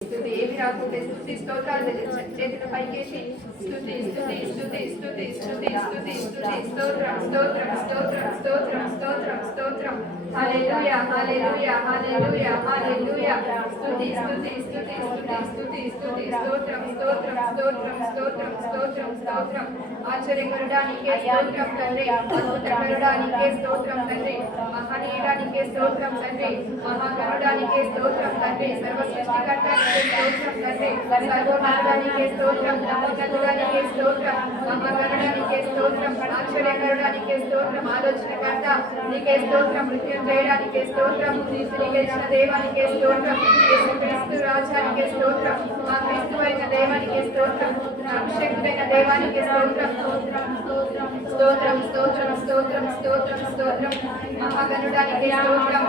స్తుతి ఏమి రాకుంటే స్తుతి స్తోత్రాలు చేతుల పైకేసి స్తుతి స్తుతి స్తుతి స్తుతి స్తుతి స్తుతి స్తుతి స్తోత్రం స్తోత్రం స్తోత్రం స్తోత్రం స్తోత్రం స్తోత్రం హల్లెలూయా హల్లెలూయా హల్లెలూయా హల్లెలూయా స్తుతి స్తుతి స్తుతి స్తుతి స్తుతి స్తుతి స్తోత్రం స్తోత్రం స్తోత్రం స్తోత్రం స్తోత్రం స్తోత్రం ఆశ్చర్యకరుడానికే స్తోత్రం తండ్రి అద్భుతకరుడానికే స్తోత్రం తండ్రి మహనీయుడానికే స్తోత్రం తండ్రి మహాగరుడానికే స్తోత్రం తండ్రి సర్వ సృష్టికర్తానికే స్తోత్రం తండ్రి సర్వోన్నతుడానికే స్తోత్రం నమ్మకస్తుడానికే స్తోత్రం మహాగరుడానికే స్తోత్రం ఆశ్చర్యకరుడానికే స్తోత్రం ఆలోచనకర్త నీకే స్తోత్రం మృత్యుంజయుడానికే స్తోత్రం నీతిని గెలిచిన దేవానికే స్తోత్రం యేసుక్రీస్తు రాజానికే స్తోత్రం మా క్రీస్తువైన దేవానికే స్తోత్రం అభిషేకుడైన దేవానికే స్తోత్రం స్తోత్రం స్తోత్రం స్తోత్రం స్తోత్రం స్తోత్రం మహాగణుడానికి స్తోత్రం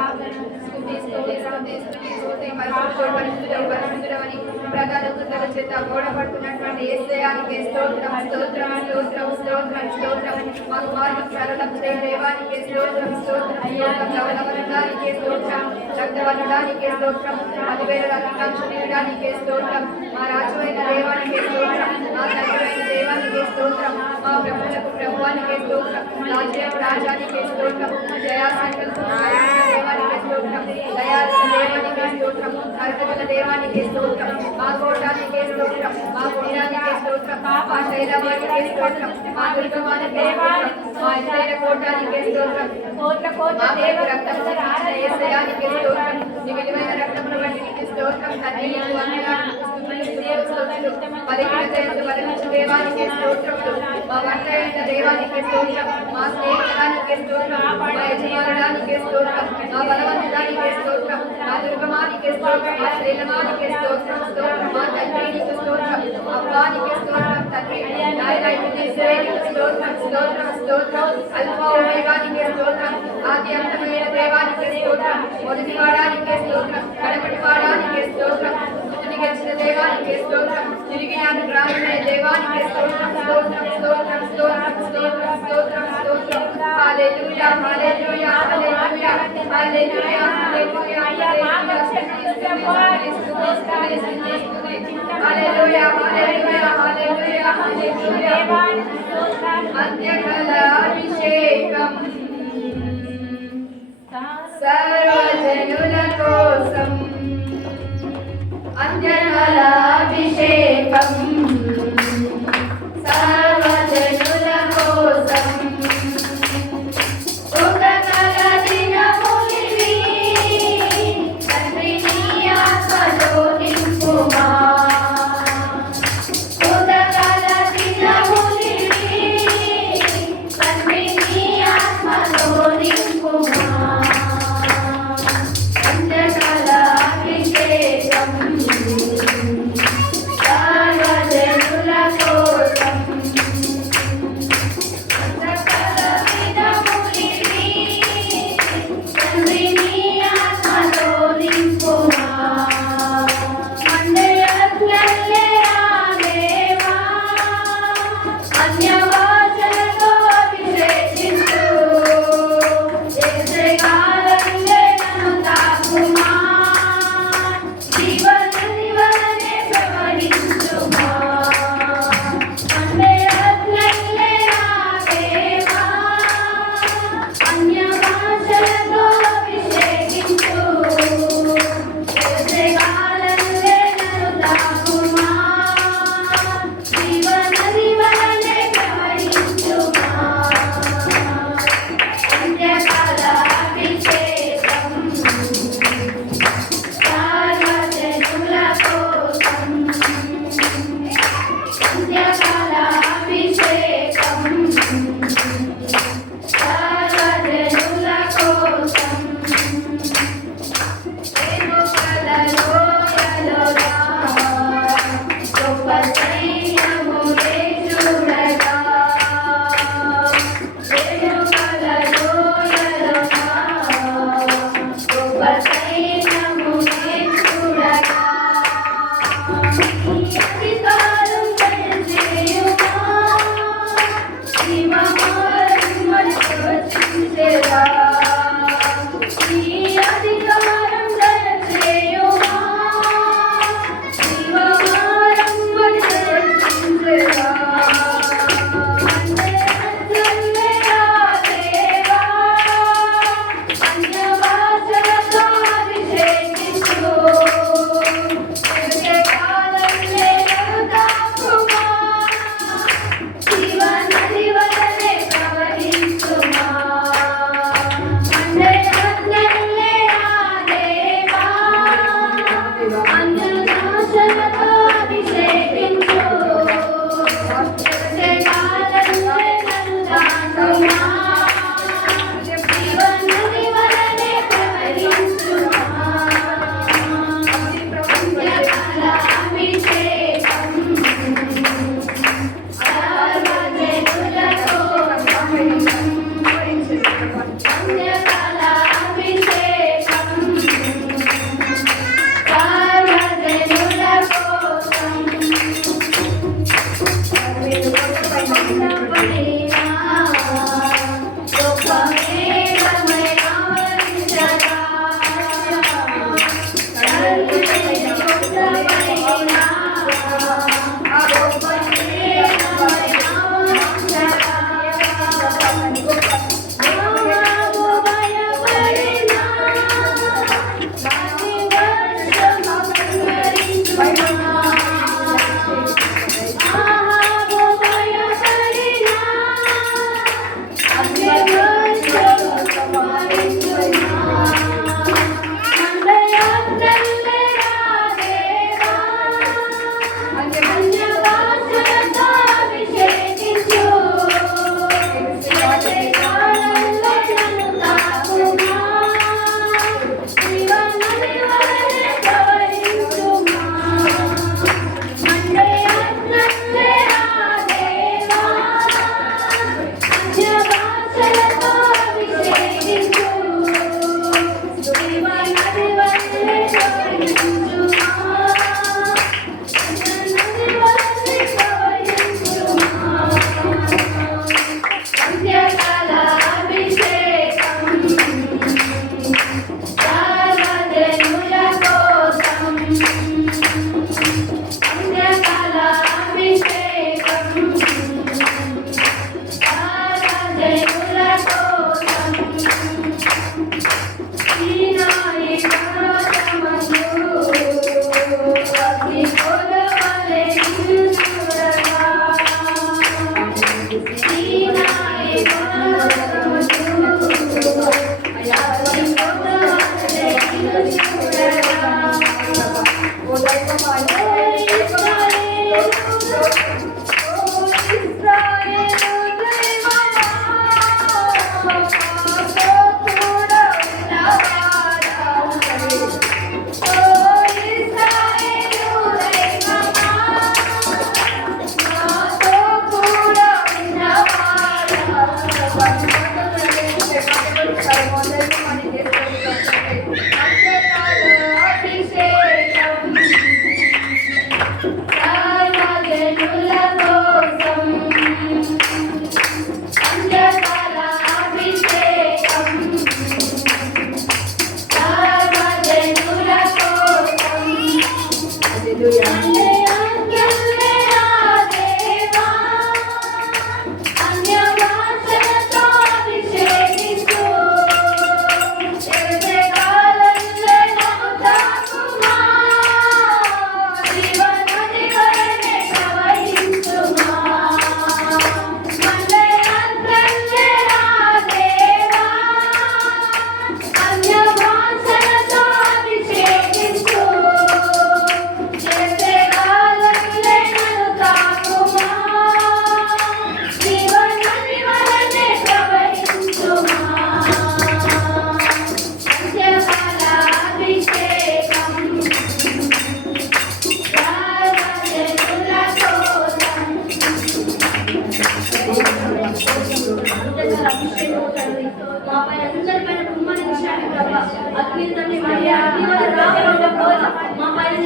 స్తుతి స్తుతి స్తుతి స్తుతి స్తుతి పరిశుద్ధుడవని ప్రధాన దూతల చేత ఓడబడుతున్నటువంటి యేసయ్యానికి స్తోత్రం స్తోత్రం స్తోత్రం స్తోత్రం స్తోత్రం మాకు మార్గం సరళం చేయ దేవానికి స్తోత్రం స్తోత్రం ధవలవరుడానికి స్తోత్రం రక్తవర్ణుడానికి స్తోత్రం 10,000 రక్తాంశునికి స్తోత్రం మా రాజువైన దేవానికి స్తోత్రం మా తండ్రి దేవానికి స్తోత్రం మా ప్రభువులకు ప్రభువానికి స్తోత్రం రాజానికి స్తోత్రం జయాసంకల్ప దేవానికి స్తోత్రం దయాళుల దేవానికి స్తోత్రం కరుణగల దేవానికి స్తోత్రం మా కోటానికి స్తోత్రం మా పుణ్యానికి స్తోత్రం మా శైలవానికి స్తోత్రం మా దుర్గమానికి స్తోత్రం మా ఇతర కోటానికి స్తోత్రం కోట్ల దేవుని రక్తమును రాసిన యేసయ్యానికి స్తోత్రం నీ విలువైన రక్తమును బట్టి నీకు స్తోత్రం తండ్రి దేవానికి స్తోత్రములు మా వంటైన దేవానికి స్తోత్రం మా స్నేహితుడానికి స్తోత్రం మా యజమానుడానికి స్తోత్రం మా బలవంతుడానికి స్తోత్రం మా దుర్గమానికి స్తోత్రం మా శైలమానికి స్తోత్రం స్తోత్రం మా తండ్రికి స్తోత్రం అబ్బానికి స్తోత్రం తండ్రి స్తోత్రం స్తోత్రం స్తోత్రం అల్ఫా ఓమేగానికి స్తోత్రం ఆది అంతమైన దేవానికి స్తోత్రం మొదటి వాడానికి స్తోత్రం కడపటి వాడానికి స్తోత్రం గెలిచిన దేవానికి స్తోత్రం తిరిగి రాజునే దేవానికి స్తోత్రం స్తోత్రం స్తోత్రం స్తోత్రం స్తోత్రం స్తోత్రం స్తోత్రం హల్లెలూయా హల్లెలూయా హల్లెలూయా హల్లెలూయా హల్లెలూయా హల్లెలూయా హల్లెలూయా హల్లెలూయా హల్లెలూయా అంత్యకాలాభిషేకం సర్వజనుల కోసం అంత్యకాలాభిషేకం సర్వజనుల కోసం ఉదకల దినములివి తండ్రి నీ ఆత్మతో నింపుమా ఉదకల దినములివి తండ్రి నీ ఆత్మతో నింపుమా అంత్యకాలాభిషేకం సర్వజనుల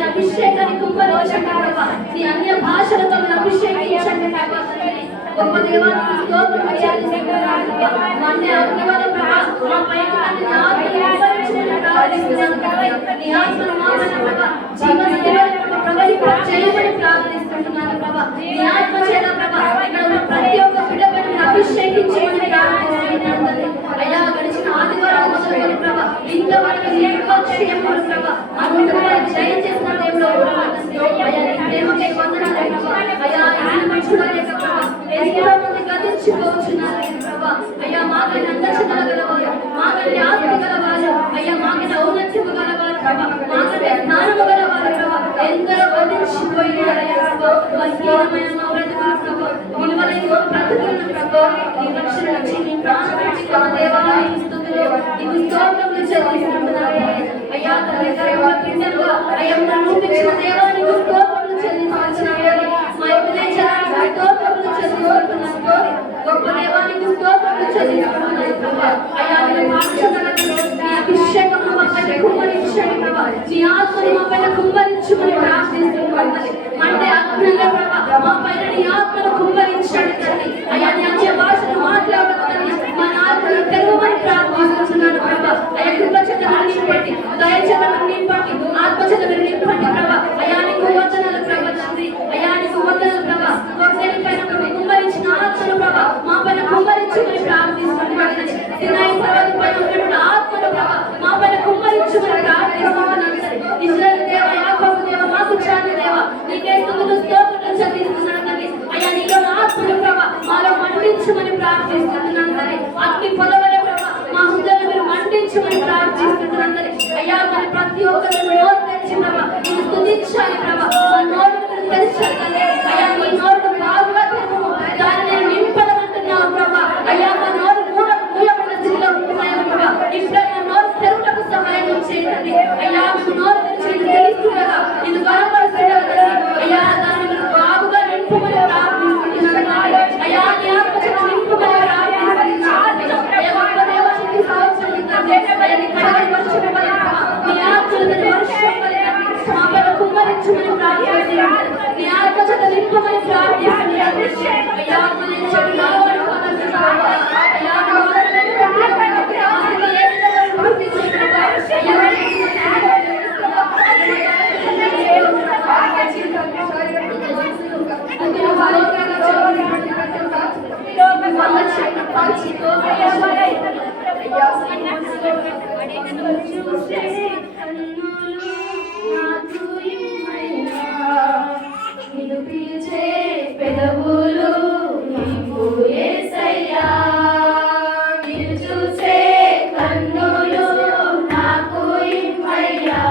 అభిషేకాన్ని కుమ్మరించండి ప్రభా. నీ అన్య భాషలతో మీరు అభిషేకించండి ప్రభా. గొప్ప దేవానికి స్తోత్రం చేయాలి ప్రభా. మన్నే అగ్నివలె ప్రభా మా పైకి నీ ఆత్మను కుమ్మరించమని ప్రార్థిస్తున్నాను ప్రభా. నీ ఆత్మను మా పైన ప్రభా జీవన దేవతను ప్రవహింప చేయమని ప్రార్థిస్తున్నాను ప్రభా. నీ ఆత్మ చేత ప్రభా ప్రతి ఒక్క బిడ్డపైన మీరు అభిషేకించమని ప్రార్థిస్తున్నాను అయ్యా. గడిచిన ఆదివారం మొదలుకొని ప్రభా ఇంతవరకు నిర్లక్ష్యములు ప్రభా అనుకుంటున్నారు జయం చేసిన దేవుడు అయ్యా. నీ ప్రేమకే వందనాలు ప్రభా. అయ్యా చూడలేక ప్రభా ఎంతో మంది గతించిపోతున్నారు ప్రభా. అయ్యా మాకైనా అందచన గలవారు, మాకైనా ఆత్మ గలవారు, అయ్యా మాకైనా ఔన్నత్యము గలవారు ప్రభా, మాకైనా జ్ఞానము గలవారు ప్రాణపెట్టి మా దేవానికి స్తుతులు నీకు స్తోత్రములు చెల్లిస్తున్నాను అయ్యా తండ్రి దైవ పిండంగా అయ్యా నిరూపించిన దేవానికి స్తోత్రములు చెల్లిస్తున్నాను మా ఎబినేజరానికి స్తోత్రములు చెల్లిస్తున్నాను గొప్ప దేవానికి స్తోత్రములు చెల్లిస్తున్నాను ప్రభా అయ్యా నీ పాఠశాలకు నీ అభిషేకము మా పైన కుమ్మరించండి ప్రభా నీ ఆత్మను మా పైన కుమ్మరించమని ప్రార్థిస్తున్నాను అంటే అగ్నిలో ప్రభా మా పైన నీ ఆత్మను కుమ్మరించండి తండ్రి అయ్యా నీ అన్య భాషను మాట్లాడతాను మా నాలుకను తెరవమని ప్రార్థిస్తున్నాను ప్రభా అయ్యా కృపచేతను నింపండి దయచేతను నింపండి ఆత్మచేతను నింపండి ప్రభా అయ్యా నీకు వందనాలు ప్రభా తండ్రి అయ్యా నీకు వందనాలు ప్రభా ఒకరి పైన కుమ్మరించిన ఆత్మను ప్రభా మా పైన కుమ్మరించమని ప్రార్థిస్తున్నాను సినాయి పర్వతం పైన ఉన్నటువంటి ఆత్మను ప్రభా మా పైన కుమ్మరించమని ప్రార్థిస్తున్నాను ఇశ్రాయేలు దేవ యాకోబు దేవ మాకు చాని దేవ నీకే స్తుతులు స్తోత్రాలు చెల్లిస్తున్నాను తండ్రి అయ్యా నీలో ఆత్మను ప్రభా మాలో మండించమని ప్రార్థిస్తున్నాను తండ్రి అగ్ని పొలవలే ప్రభా మా హృదయాలు మీరు మండించమని ప్రార్థిస్తున్నాను తండ్రి అయ్యా మరి ప్రతి ఒక్కరు నోరు తెరిచి ప్రభా నేను స్తుతించాలి ప్రభా మా నోరు మీరు తెరిచాలి తండ్రి అయ్యా నీ నోరు బాగుగా తెరువు దాన్ని నేను నింపదనంటున్నావు ప్రభా అయ్యా మా నోరు మూయబడిన స్థితిలో ఉంటున్నాయి ప్రభా ఇప్పుడు మా నోరు తెరువులకు సహాయం చేయండి అయ్యా మీకు నోరు తెరిచి తెలుస్తుండగా ఇది బలపరుస్తుండగా అయ్యా దాన్ని మీరు బాగుగా నింపమని ప్రార్థిస్తున్నాను అయ్యా నీ ఆత్మచేత నింపమని ప్రార్థిస్తున్నాను అయ్యా గొప్ప దేవానికి స్తోత్రం తండ్రి అయ్యా నీ కడగని వర్షం పలికిన నీ ఆత్మచేత వర్షం పలికిన మా పైన కుమ్మరించమని ప్రార్థిస్తున్నాను నీ ఆత్మచేత నింపమని ప్రార్థిస్తున్నాను అయ్యా మన చెడు కావాలి పదవులు అయ్యా పిలిచే పెదవులు నీకు యేసయ్యా నిన్ను చూసే కన్నులు నాకు ఇమ్మయ్యా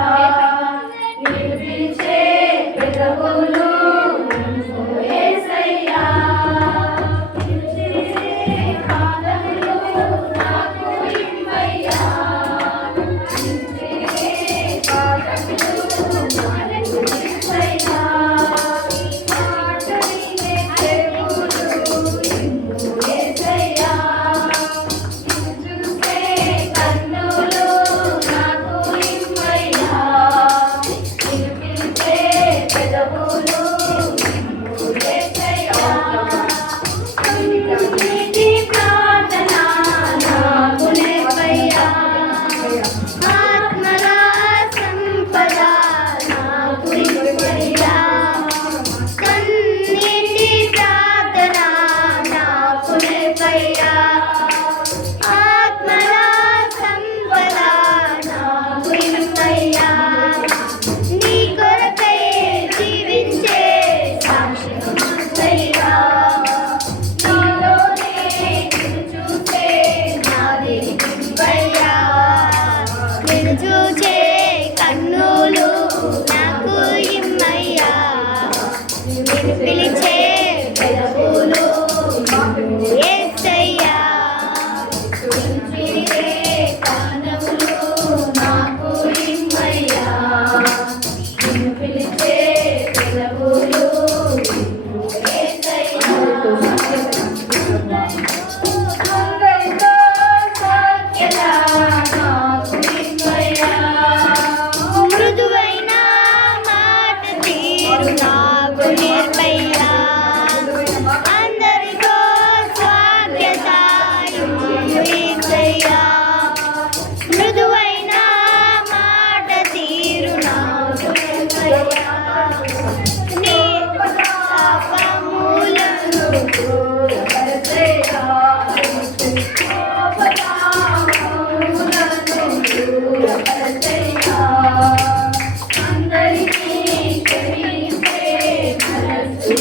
నిన్ను పిలిచే పెదవులు నీకు యేసయ్యా పాదములు నాకు ఇమ్మయ్యా చూచే కన్నులు నాకు ఇమ్మయ్యా నిన్ను పిలిచే పెదవులు యేసయ్యా పిలిచే కన్నులు నాకు ఇమ్మయ్యా నిన్ను పిలిచే పెదవులు యేసయ్యా మృదువైన మాట తీరు నాకు నేర్పయ్యా అందరితో స్వాగత యేసయ్యా మృదువైన మాట తీరు నాకు నేర్పయ్యా నీ పాపములను దూరపరచయ్యా అందరికీ క్షమించే మనసు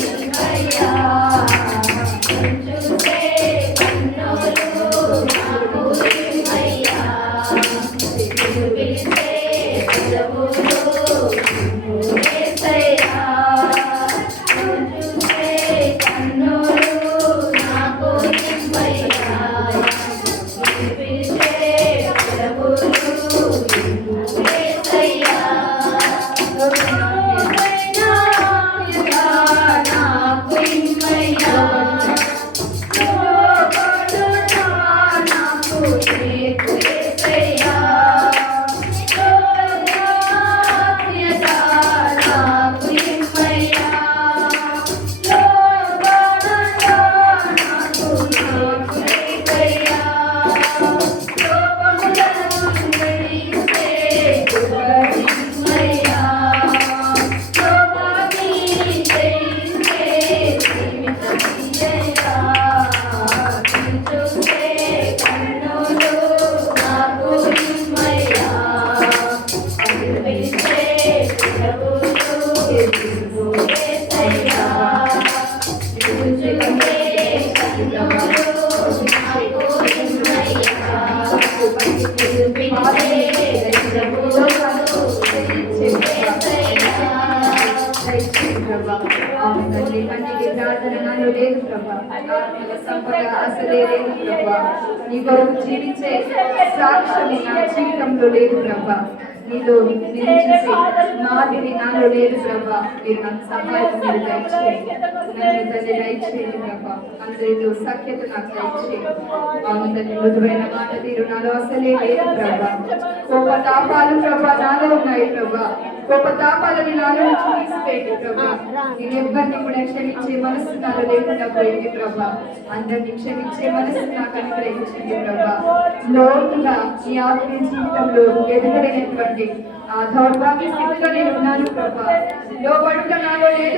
దయచేయండి ప్రభా. అవును తండ్రి, కన్నీటి ప్రార్థన నాలో లేదు ప్రభా. ఆత్మల సంపద అసలే లేదు ప్రభా. నీ కొరకు జీవించే సాక్ష్యము నా జీవితంలో లేదు ప్రభా. నీలో నేను చూసే మాదిరి నాలో లేదు ప్రభా. మీరు నాకు సహాయం మీరు దయచేయండి. నన్ను తండ్రి దయచేయండి ప్రభా. అందరిలో సఖ్యత నాకు దయచేయండి. అవును తండ్రి, మృదువైన మాట తీరు నాలో అసలే లేదు ప్రభా. కోపతాపాలు ప్రభా నాలో ఉన్నాయి ప్రభా. కోపతాపాలని నాలో నుంచి తీసివేయండి ప్రభా. నేను ఎవరిని కూడా క్షమించే మనసు నాలో లేకుండా పోయింది ప్రభా. అందరినీ క్షమించే మనసు నాకు అనుగ్రహించింది ప్రభా. లోతుగా ఈ ఆత్మీయ జీవితంలో ఎదుగుదైనటువంటి ఆ దౌర్భాగ్య స్థితిలో నేను ఉన్నాను ప్రభా. లోబడుట నాలో లేదు